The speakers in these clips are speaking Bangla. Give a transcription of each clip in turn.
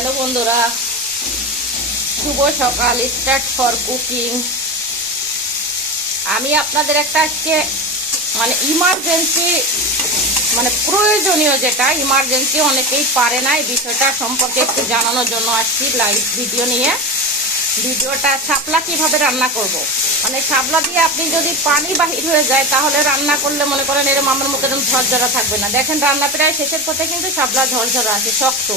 হ্যালো বন্ধুরা, শুভ সকাল। Start for cooking. আমি আপনাদের একটা আজকে ইমার্জেন্সি প্রয়োজনীয়, যেটা ইমার্জেন্সি অনেকেই পারে না, এই বিষয়টা সম্পর্কে একটু জানানোর জন্য আসছি লাইভ ভিডিও নিয়ে। ভিডিওটা শাপলা কিভাবে রান্না করব। শাপলা দিয়ে আপনি যদি পানি বাহির হয়ে যায় তাহলে রান্না করলে মনে করেন এরকম আমার মতো এরকম ঝরঝরা থাকবে না। দেখেন রান্না প্রায় শেষের পথে কিন্তু শাপলা ঝরঝরা আছে, শক্ত।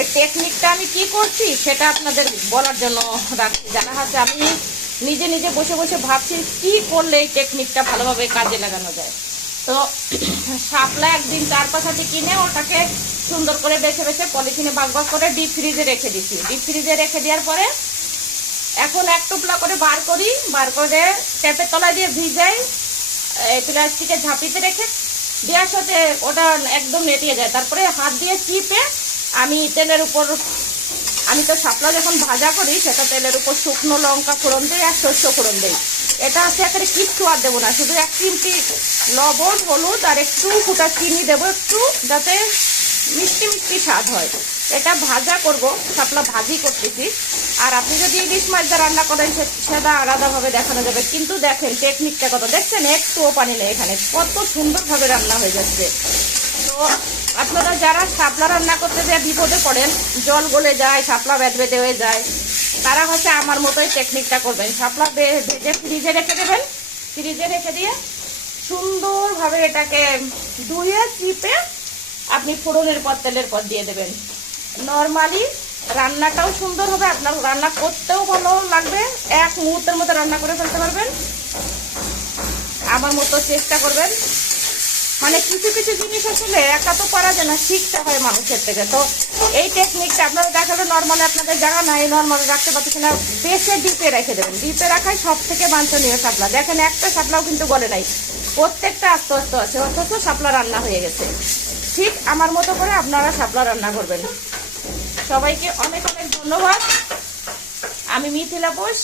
এই টেকনিকটা আমি কি করছি সেটা আপনাদের বলার জন্য রাখছি। জানা আছে আমি নিজে নিজে বসে বসে ভাবছি কি করলে এই টেকনিকটা ভালোভাবে কাজে লাগানো যায়। তো শাপলা একদিন 4-5 কিনে ওটাকে সুন্দর করে বেছে বেছে পলিথিনে ভাগ ভাগ করে ডিপ ফ্রিজে রেখে দিচ্ছি। ডিপ ফ্রিজে রেখে দেওয়ার পরে এখন এক টুকরা করে বার করে ট্যাপের তলায় দিয়ে ভিজাই, প্লাস্টিকে ঝাঁপিতে রেখে দেওয়ার সাথে ওটা একদম নেতিয়ে যায়। তারপরে হাত দিয়ে চিপে আমি তেলের উপর, আমি তো শাপলা যখন ভাজা করি সেটা তেলের উপর শুকনো লঙ্কা ফোড়ন দিই আর সর্ষে ফোড়ন দিই। এটা হচ্ছে এখানে কিচ্ছু আর দেবো না, শুধু 1 চিমটি লবণ, হলুদ আর একটু ফুটা চিনি দেবো, একটু যাতে মিষ্টি মিষ্টি স্বাদ হয়। এটা ভাজা করব, শাপলা ভাজি করতেছি। আর আপনি যদি ইলিশ মাছ দিয়ে রান্না করেন সেটা আলাদাভাবে দেখানো যাবে। কিন্তু দেখেন টেকনিকটা কত, দেখছেন একটুও পানি নেই এখানে, কত সুন্দরভাবে রান্না হয়ে যাচ্ছে। তো আপনারা যারা শাপলা রান্না করতে গিয়ে বিপদে পড়েন, জল গলে যায়, শাপলা বেঁধে হয়ে যায়, তারা হচ্ছে আমার মতোই টেকনিকটা করবেন। শাপলা ভেজে ফ্রিজে রেখে দেবেন। ফ্রিজে রেখে দিয়ে সুন্দরভাবে এটাকে ধুয়ে চিপে আপনি ফোড়নের পর তেলের পর দিয়ে দেবেন। নর্মালি রান্নাটাও সুন্দর হবে, আপনার রান্না করতেও ভালো লাগবে, 1 মুহূর্তের মধ্যে রান্না করে ফেলতে পারবেন। আমার মতো চেষ্টা করবেন। কিছু কিছু জিনিস আসলে একা তো পারা যায় না, শিখতে হয় মানুষের থেকে। তো এই টেকনিকটা আপনারা দেখালে নর্মালি আপনাদের জায়গা নাই, নর্মালি রাখতে পারতেছে না, বেশি ডিপে রেখে দেবেন। ডিপে রাখাই সব থেকে বাঞ্ছনীয় শাপলা। দেখেন একটা শাপলাও কিন্তু গলে নাই, প্রত্যেকটা আস্তে আস্তে আছে, অথচ শাপলা রান্না হয়ে গেছে। ঠিক আমার মতো করে আপনারা শাপলা রান্না করবেন। সবাইকে অনেক অনেক ধন্যবাদ। আমি মিথিলা বোস,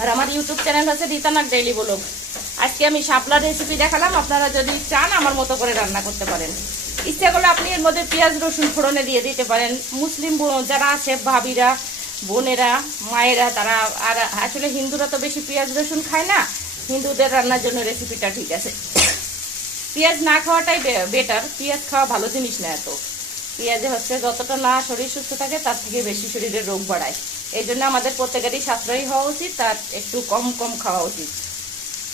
আর আমার ইউটিউব চ্যানেল আছে রীতানাথ ডেইলি ব্লগ। আজকে আমি শাপলা রেসিপি দেখালাম। আপনারা যদি চান আমার মতো করে রান্না করতে পারেন। ইচ্ছা করলে আপনি এর মধ্যে পেঁয়াজ রসুন ফোড়নে দিয়ে দিতে পারেন। মুসলিম যারা আছে ভাবিরা, বোনেরা, মায়েরা, তারা আর আসলে হিন্দুরা তো বেশি পেঁয়াজ রসুন খায় না, হিন্দুদের রান্নার জন্য রেসিপিটা ঠিক আছে। পেঁয়াজ না খাওয়াটাই বেটার, পেঁয়াজ খাওয়া ভালো জিনিস না এত। পেঁয়াজে হচ্ছে যতটা না শরীর সুস্থ থাকে তার থেকে বেশি শরীরে রোগ বাড়ায়। এই জন্য আমাদের প্রত্যেকেরই সাশ্রয়ী হওয়া উচিত, তার একটু কম কম খাওয়া উচিত।